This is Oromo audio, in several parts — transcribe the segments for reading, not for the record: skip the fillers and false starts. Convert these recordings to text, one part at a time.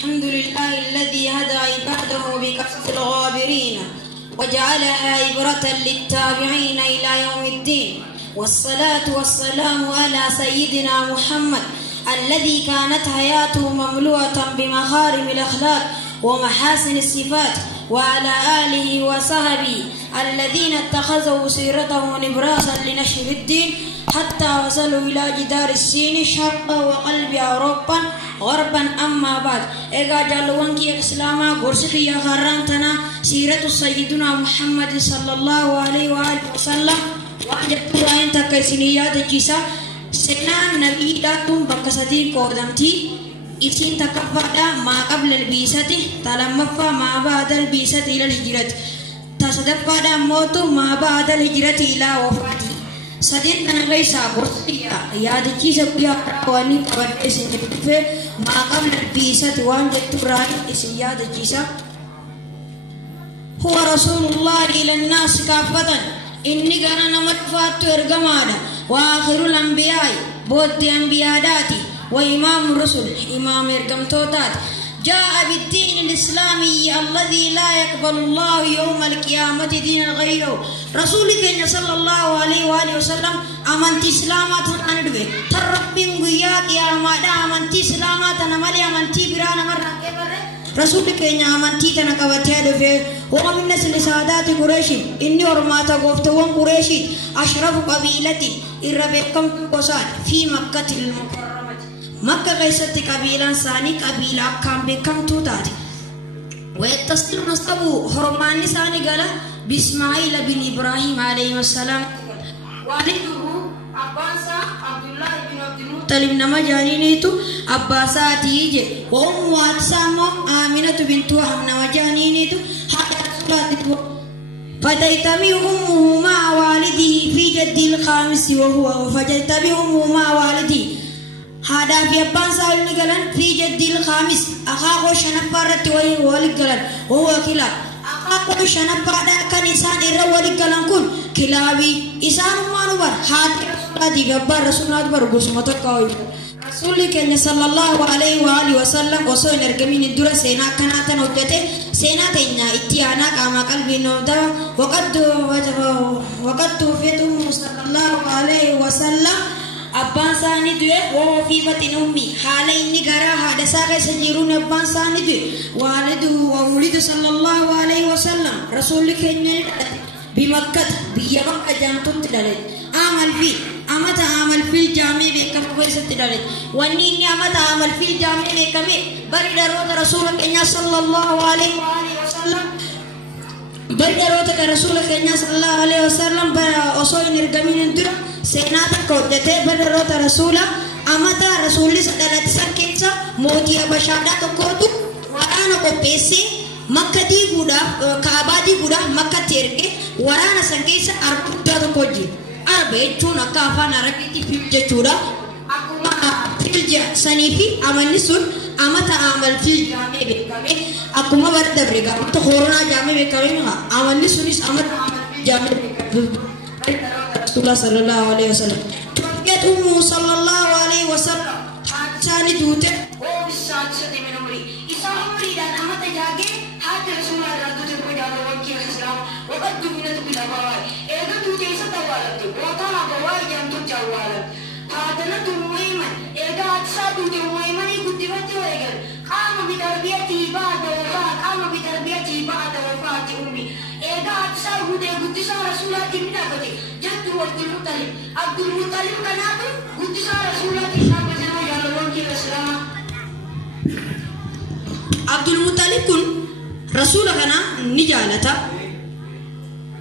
الحمد لله الذي هدى عباده بقصص الغابرين وجعلها عبرة للتابعين إلى يوم الدين، والصلاة والسلام على سيدنا محمد الذي كانت حياته مملوءة بمخارم الأخلاق ومحاسن الصفات، وعلى آله وصحبه الذين اتخذوا سيرته نبراسا لنشر الدين حتى وصلوا إلى جدار الصين شرقا وقلب أوروبا غربا. أما بعد، إيجا جالوان كي إسلاما قرصي يا غرانتنا سيرة سيدنا محمد صلى الله عليه وآله وسلم وأجبت رأين تكسينيات جيسا سنان نبي داتم بكسدين قدمتي إسين تكفدا ما قبل البيسة تلمفا ما بعد البيسة إلى الهجرة تصدفدا موت ما بعد الهجرة إلى وفاتي sadin tanagay sa gorsiya yadi kisa biya kawani kabad isin jepfe makam bisa tuan jeturan isin yadi kisa huwa rasulullah ila nas kafatan inni gana namat fatu ergamada wa akhirul anbiya'i bodhi anbiyadati wa imam rusul imam ergamtotat جاء بالدين الإسلامي الذي لا يقبل الله يوم القيامة دين غيره. رسولك صلى الله عليه وآله وسلم أمنت إسلامات أندوه تربين غياك يا مادا أمنت إسلامات نمالي أمنت برانا مرة كبره رسولك أمنت تنكوتها دوه ومن نسل سادات قريش إني أرماتا قفتوان قريش أشرف قبيلة إربكم قصاد في مكة المكرمة. مكة قيست قبيلة ثاني قبيلة كان بكم توتات ويتصل نصبو هرماني ثاني قال بإسماعيل بن إبراهيم عليه السلام والده عباسا عبد الله بن عبد المطلب نما جانينيتو عباسا تيجي وأمه أتسامو آمنة بنت وهب نما جانينيتو فتيتبع أمه مع والده في جد الخامس وهو فتيتبع أمه مع والده هذا في أبان سال نقلن في جد الخامس أخاك شنبارة ولي قلن وهو كلاب أخاك شنبارة كان إنسان إرى ولي قلن كن كلابي إنسان ما نبر هذه جبار رسول الله برغوس متقاوي رسولك صلى الله عليه وآله وسلم وصل نرجمين الدرة سينا كانت نوتته سينا تينا إتيانا كما قلبي نودا وقد توفيتم صلى الله عليه وسلم أبان ساني دوه وهو في بطن أمي حالا إني غرا هذا ساقي سجيرون أبان ساني دوه والده وولد صلى الله عليه وسلم رسولك بمكة بيمكة جامتم تدالت عمل في أمت عمل في الجامع بكم كويسة تدالت واني إني أمت عمل في الجامع بكم برد روت رسولك إني صلى الله عليه وآله وسلم برد روت رسولك إني صلى الله عليه وسلم أصول نرجمين الدرة سينات كودته بدرات رسولا أمتا رسولي سدالات سكينسا موتيا بشادا تكودو ورانا كوبيسي مكة دي بودا كعبة دي بودا مكة تيركي ورانا سكينسا أربودا تكوجي أربعة تونا كافانا ركيتي في جتورا أكما فيلجا سنيفي أماني سون أمتا أمال فيلجا مي بكامي أكما برد بريغا تخورونا جامي بكامي أماني سونيس أمتا أمال جامي بكامي Rasulullah sallallahu alaihi wasallam tuqat ummu sallallahu alaihi wasallam hatsani dute oh bisat sedi menumri isamri dan amata jage hadir Rasulullah radute pedalo wakil Islam waqad duminat bil awai ega dute isa tawalat bota awai yang tu jawalat hadana tu muiman ega atsa dute muiman igudivati hoegal qama bi tarbiyati ba'da wafat qama bi tarbiyati ba'da wafat ummi ega atsa hude gudisa Rasulullah timina bati عبد المطلب كنابه قلت رسول الله عبد المطلب كن رسول كنا نجالتا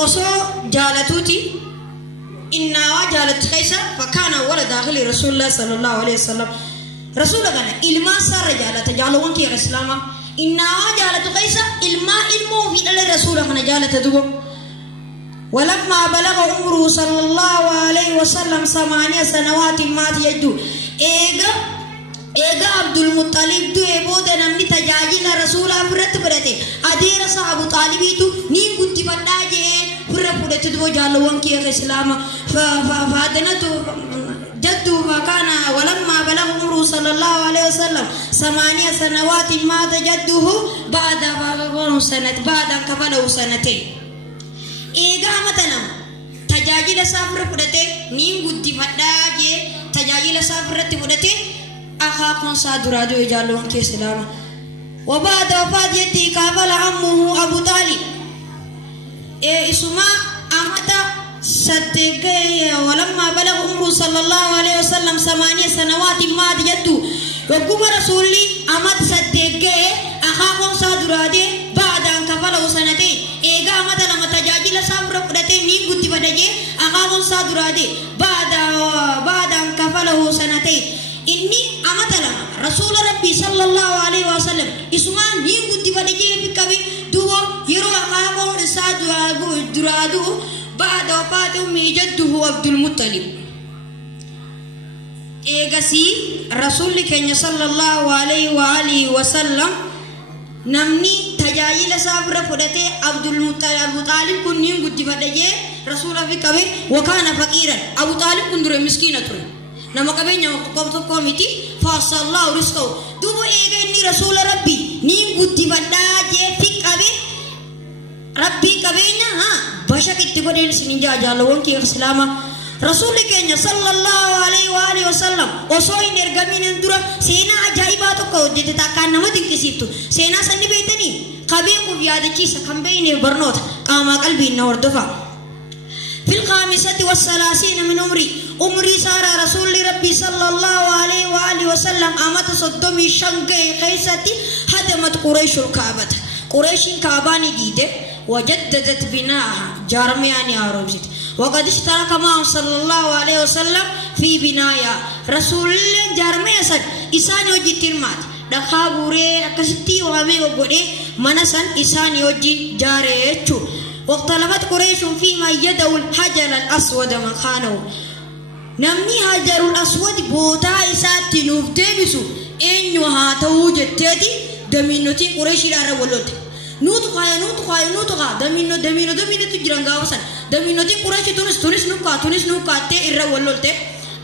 أصو جالتوتي إننا جالت خيسا فكان ولد داخل رسول الله صلى الله عليه وسلم رسول كنا إلما سر جالتا جالوان كي الإسلام إننا جالت خيسا إلما إلمو في الرسول كنا جالتا دوم ولما بلغ عمره صلى الله عليه وسلم 8 سنوات مات يجدو إيجا عبد المطلب دو إبودا نمني تجاجينا رسول أفرت برته أدير صاحب طالبيتو نين كنت بداجي فرة فرة دو جالوان كي الإسلام فادنا تو جد جده فكان ولما بلغ عمره صلى الله عليه وسلم 8 سنوات مات جده بعد كفله سنتين. إيجا مثلا تجاجل سافر فدته نين قدي فداجي تجاجل سافر فدته أخاكم صادرادو يجالون كسلام. وبعد وفاة جدي كفل عمه أبو طالب اسمه أمتا صدقه ولما بلغ عمره صلى الله عليه وسلم 8 سنوات مات جده وقم رسولي أمت صدقه أخاكم صادرادو بعد أن كفله سنتين. إيجا أمتا لما تجاجل سافر فدته نين قدي فداجي أخاكم صادرادو بعد أن كفله سنتين. إني أمثلا رسول ربي صلى الله عليه وسلم اسمان نيجو تبادجي في كبي دو يروى قامون إساد درادو بعد وفاة أمي جده عبد المطلب. إيجاسي رسول كenya صلى الله عليه وآله وسلم نمني تجايل سافر فدته عبد المطلب أبو طالب كن نيجو تبادجي رسول في كبي وكان فقيرا أبو طالب كن در مسكينة تر. Nama kabenya komiti fasallahu rizqahu dubo ega ni rasul rabbi ni gutti badaje fikabe rabbi kabenya ha basha kitti godel sininja jalawon ki islama rasul kenya sallallahu alaihi wa alihi wasallam oso inergamin dura sena ajaiba to ko jete takkan nama dinkisitu sena sanni beitani kabe ku biade ci sa kambe ne barnot qama qalbi na wardafa في 35 من عمري سار رسول ربي صلى الله عليه وآله وسلم أمت صدمي شنقي قيستي هدمت قريش الكعبة قريش كعباني جيدة وجددت بناءها جارمياني عروبست وقد اشترك معه صلى الله عليه وسلم في بنايا رسول الله جارمي أسد إساني وجي ترمات دخابوري أكستي وامي وقودي منسان إساني وجي جاري واختلفت قريش فيما يدعو الحجر الأسود مكانه نمني حجر الأسود بوتا إسات نوفتيبسو إنو هاتو جتتي دمينوتي قريش لارا ولوت نوتقا دمينو تجران غاوسان دمينوتي قريش تونس نوكا تي إرا ولوت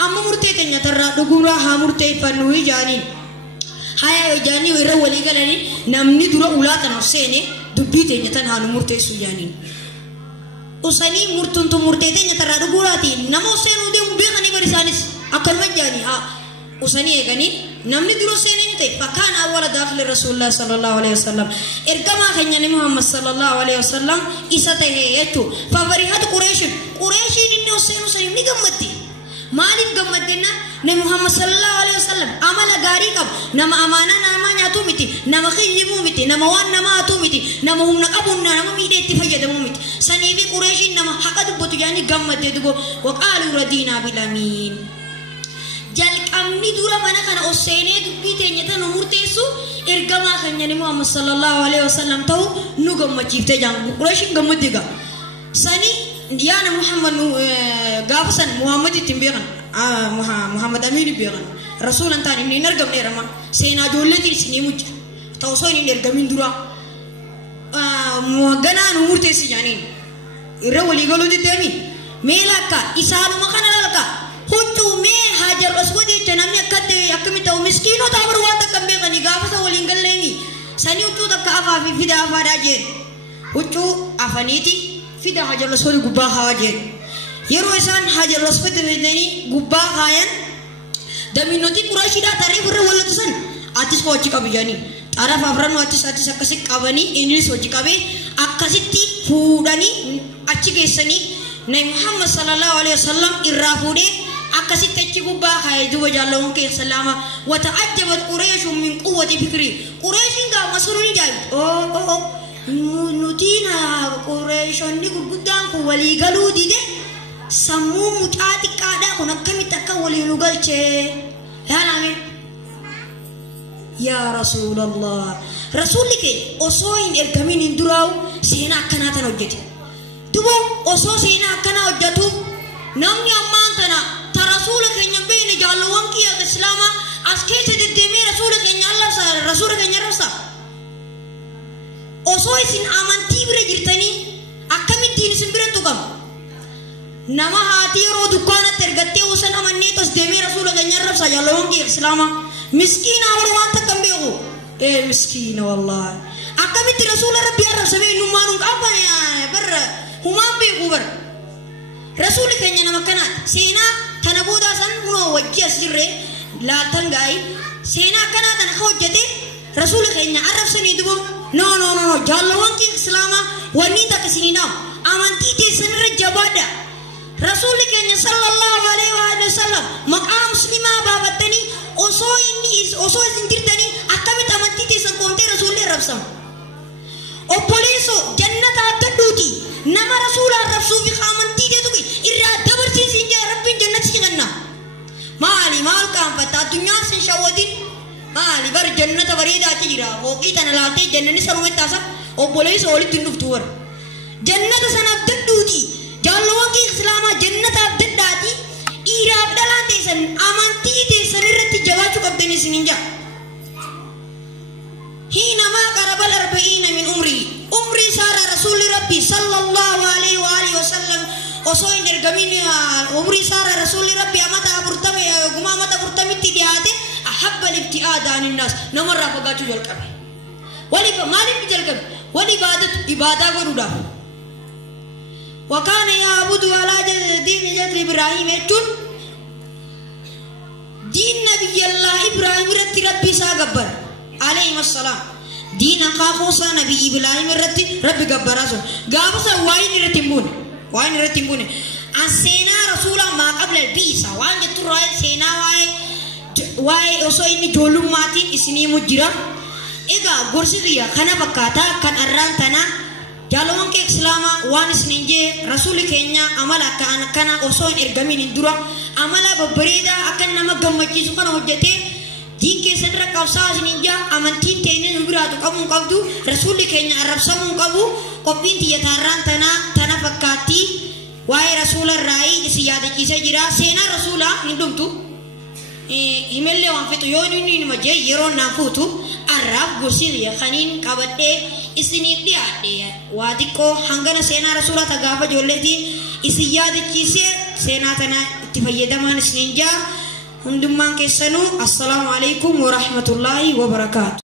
أما مرتي تنيا ترى دقورا ها مرتي فنوي جانين هاي جاني وإرا ولي قالني نمني درا أولاتنا سيني dubbite nyatan halu murteessu jaaniin usanii murtuntu murteete nyatarraa dhuguuraati nama seenuu deemu beekanii barisaanis akkanuma jaanii haa usanii eeganii namni dura seenee ni ta'e fakkaan awwala daakili rasuulillah sallallahu alaihi wasallam ergamaa keenya ni muhammad sallallahu alaihi wasallam isa ta'e jechuu favarihat qureeshiin inni seenuu sanii ni gammaddi maaliif gammaddenna ne muhammad sallallahu alaihi wasallam amala gaarii qaba nama amaana nama nyaatu miti nama khiyyimu miti nama waan nama atu miti nama humna qabu nama miidhe itti fayyadamu miti saniifi qureeshiin nama haqa dubbatu jaanii gammadde dubo waqaalu radina bil amin jalqabni dura mana kana oseenee dubbii teenya tan murteessu ergamaa keenya ni muhammad sallallahu alaihi wasallam ta'u nu gammachiifte jaan qureeshiin gammadde ga sani diana muhammad gaafasan muhammad ittiin beekan muhammad amin beekan rasuulan taani inni nargamne rama seenaa joolleetiin isinii mujja ta'usoo inni ergamin dura ganaan murteessi jaaniin irra walii galuu deddeemi mee lakka isaanuma kana lakka huccuu mee hajar aswad jecha namni akkami ta'u miskiinota amar waan takka beekanii gaafasa waliin galleemi sanii huccuu takka afaafi fida afaadhaa jeen huccuu afaniiti fida hajar aswad gubbaa haa jeen yeroo isaan hajar aswad fidanii gubbaa haayan daminoti quraashidhaa taree firra wallatusan atis hojii qabu jaanii Araf afran atis akkasi qabanii innis hojii qabee akkasitti fuudhanii achi geessanii nabi Muhammad sallallahu alaihi wasallam irraa fuudhee akkasitti achi gubbaa kaayee duuba jaallawwan keessa lama wata'ajjabat qureeshun min quwwati fikri qureeshin gaafa sununi jaabi nutina qureeshonni gurguddaan kun walii galuu dide sammuu mucaa xiqqaadhaa kun akkamitti akka walii nu galchee yaalamin Ya Rasulullah Rasulli ke osoin ergamin indurau sena akkana tan hojjete dubo oso sena akkana hojjatu namni ammaantana ta rasula keenya beene jaalawwan kiyya islaama as keessa deddeemee rasula keenya Allah rasula keenya rabsa oso isin amantii bira jirtanii akkamittiin isin bira tuqam nama hati ro dukana tergatte usan amanni tas demi rasul ganyar rabsa jalongi islama miskina warwan takambego miskina wallahi akabit rasul rabbi arab sabe numanung apa ya bar humambe kubar rasul kenya nama kana sena tanabuda san uno wajja sirre la tangai sena kana tan khawjate rasul kenya arab sani dubo no jalongi islama wanita kesinina amanti te senre jabada rasul kenya sallallahu alaihi wasallam maqam muslima babatani oso zindirtani akabit amanti te san konte rasul rabsam o poliso jannata abduti nama rasul rabsu fi amanti te tuki irra dabar sinja rabbin jannati janna mali mal kam pata dunya sin shawadin mali bar jannata barida tijira o kitana late jannani sarume tasa o poliso oli tinduf tuwar jannata sana abduti jalwangi islama jannata abdati ira abdalante san amanti te sanirati jawaju kabdani sininja hina ma qarabal 40 min umri sara rasul rabbi sallallahu alaihi wa alihi wasallam oso energamini umri sara rasul rabbi amata burtami gumamata burtami tidiate ahabba libtiada anin nas namara pagatu jalkabe wali malik jalkabe wali ibadah goruda wa kana ya'budu ala din jadri ibrahim etun din nabiyallah ibrahim rabbi sagabbar alaihi wassalam dina khafusa nabi ibrahim rabbi gabbaraso gabusa waini ratimbun asena rasulullah ma qabla al-bisa wa turai sena wai oso ini jolum mati isini mujira ega gorsiriya kana bakata kan arrantana jalon ke islama wanis ninje rasul kenya amala kana oso ergamin dura amala babberida akan nama gammachi sukana hojjate dike sadra kausa ninja amanti tene nubiratu kamu kabdu rasul kenya arab samu kabu kopinti ya tana fakati wae rasul rai siyade kisa jira sena rasula nindum tu imelle wan fitu yoni ni maje yero na futu arab gosir ya khanin kabade isini diade wadiko hangana sena rasula tagafa jolleti isiyade kise sena tana tifayyadaman sinja hundumman kesanu assalamu alaikum warahmatullahi wabarakatuh.